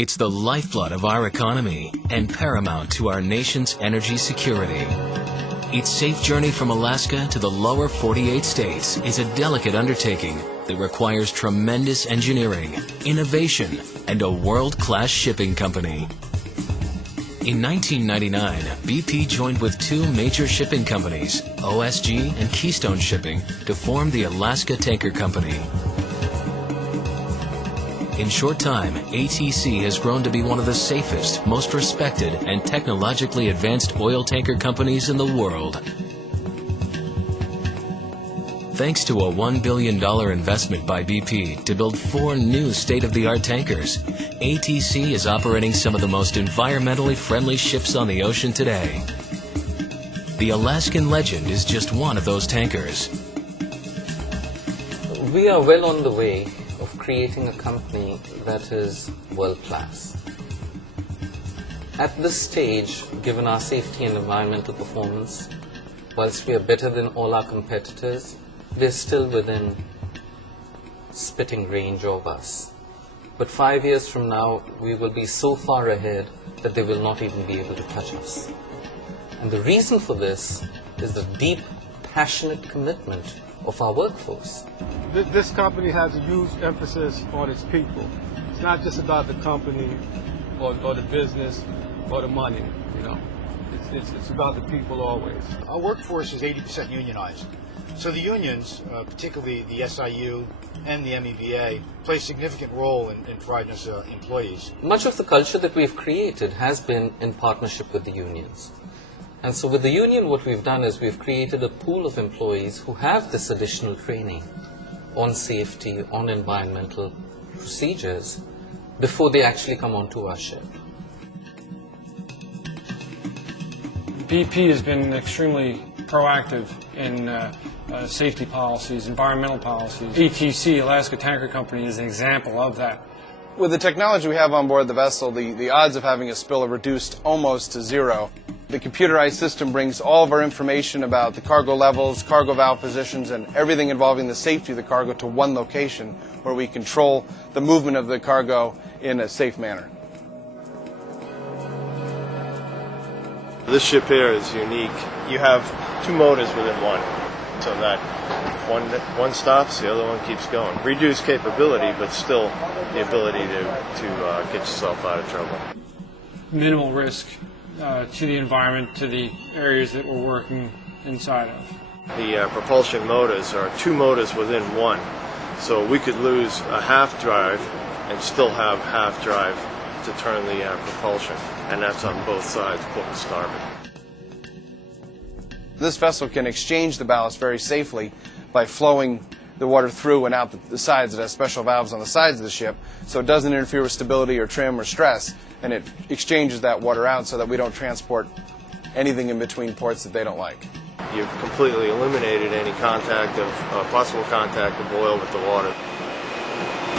It's the lifeblood of our economy and paramount to our nation's energy security. Its safe journey from Alaska to the lower 48 states is a delicate undertaking that requires tremendous engineering, innovation, and a world-class shipping company. In 1999, BP joined with two major shipping companies, OSG and Keystone Shipping, to form the Alaska Tanker Company. In short time, ATC has grown to be one of the safest, most respected, and technologically advanced oil tanker companies in the world. Thanks to a $1 billion investment by BP to build 4 new state-of-the-art tankers, ATC is operating some of the most environmentally friendly ships on the ocean today. The Alaskan Legend is just one of those tankers. We are well on the way of creating a company that is world-class. At this stage, given our safety and environmental performance, whilst we are better than all our competitors, we're still within spitting range of us. But 5 years from now, we will be so far ahead that they will not even be able to touch us. And the reason for this is the deep, passionate commitment of our workforce. This company has a huge emphasis on its people. It's not just about the company or the business or the money, you know. It's about the people always. Our workforce is 80% unionized. So the unions, particularly the SIU and the MEVA, play a significant role in providing us employees. Much of the culture that we've created has been in partnership with the unions. And so with the union, what we've done is we've created a pool of employees who have this additional training on safety, on environmental procedures, before they actually come onto our ship. BP has been extremely proactive in safety policies, environmental policies. ATC, Alaska Tanker Company, is an example of that. With the technology we have on board the vessel, the odds of having a spill are reduced almost to zero. The computerized system brings all of our information about the cargo levels, cargo valve positions, and everything involving the safety of the cargo to one location where we control the movement of the cargo in a safe manner. This ship here is unique. You have 2 motors within one, so that one stops, the other one keeps going. Reduced capability, but still the ability to get yourself out of trouble. Minimal risk to the environment, to the areas that we're working inside of. The propulsion motors are 2 motors within one, so we could lose a half drive and still have half drive to turn the propulsion, and that's on both sides, port and starboard. This vessel can exchange the ballast very safely by flowing the water through and out the sides. It has special valves on the sides of the ship, so it doesn't interfere with stability or trim or stress, and it exchanges that water out so that we don't transport anything in between ports that they don't like. You've completely eliminated any contact of possible contact of oil with the water.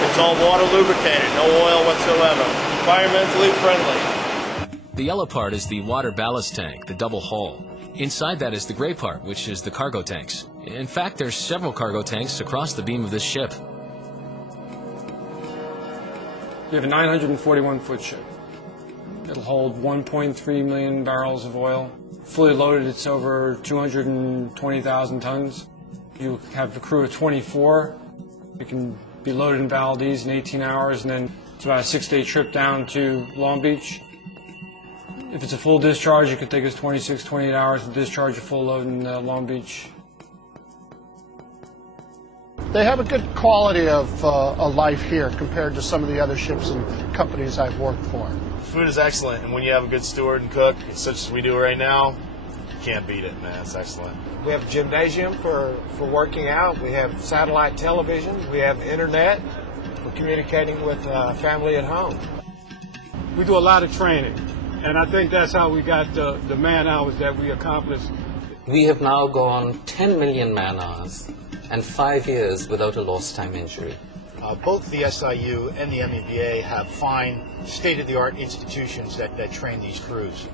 It's all water lubricated, no oil whatsoever. Environmentally friendly. The yellow part is the water ballast tank, the double hull. Inside that is the gray part, which is the cargo tanks. In fact, there's several cargo tanks across the beam of this ship. We have a 941-foot ship. It'll hold 1.3 million barrels of oil. Fully loaded, it's over 220,000 tons. You have a crew of 24. You can be loaded in Valdez in 18 hours, and then it's about a 6-day trip down to Long Beach. If it's a full discharge, it could take us 26, 28 hours to discharge a full load in Long Beach. They have a good quality of a life here compared to some of the other ships and companies I've worked for. Food is excellent, and when you have a good steward and cook, such as we do right now, you can't beat it, man. It's excellent. We have a gymnasium for working out. We have satellite television. We have internet for communicating with family at home. We do a lot of training, and I think that's how we got the man hours that we accomplished. We have now gone 10 million man hours and 5 years without a lost time injury. Both the SIU and the MEVA have fine, state-of-the-art institutions that train these crews.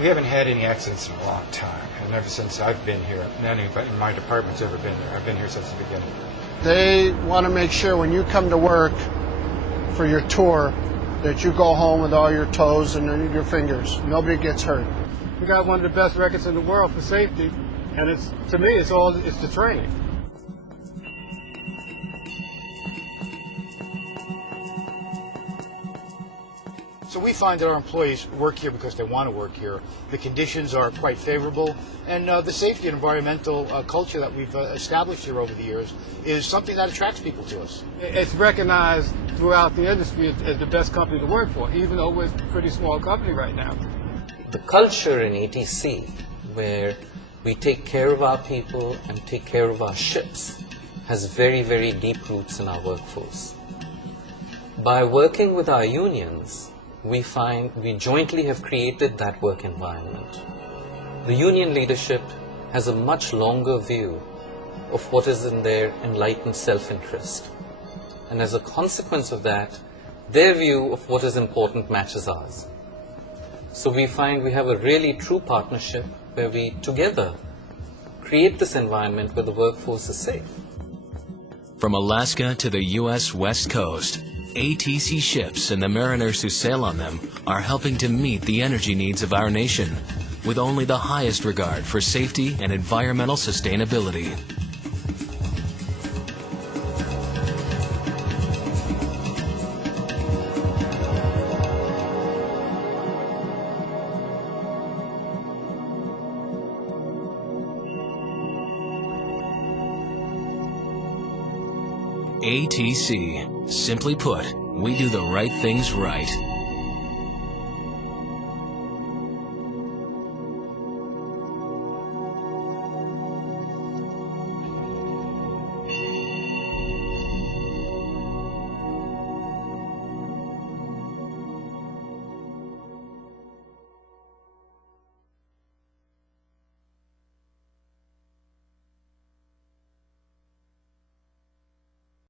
We haven't had any accidents in a long time, and ever since I've been here, none in my department's ever been there. I've been here since the beginning. They want to make sure when you come to work for your tour that you go home with all your toes and your fingers. Nobody gets hurt. We got one of the best records in the world for safety, and it's, to me, it's the training. So we find that our employees work here because they want to work here. The conditions are quite favorable, and the safety and environmental culture that we've established here over the years is something that attracts people to us. It's recognized throughout the industry as the best company to work for, even though we're a pretty small company right now. The culture in ATC, where we take care of our people and take care of our ships, has very, very deep roots in our workforce. By working with our unions, we find we jointly have created that work environment. The union leadership has a much longer view of what is in their enlightened self-interest. And as a consequence of that, their view of what is important matches ours. So we find we have a really true partnership where we together create this environment where the workforce is safe. From Alaska to the U.S. West Coast, ATC ships and the mariners who sail on them are helping to meet the energy needs of our nation with only the highest regard for safety and environmental sustainability. ATC. Simply put, we do the right things right.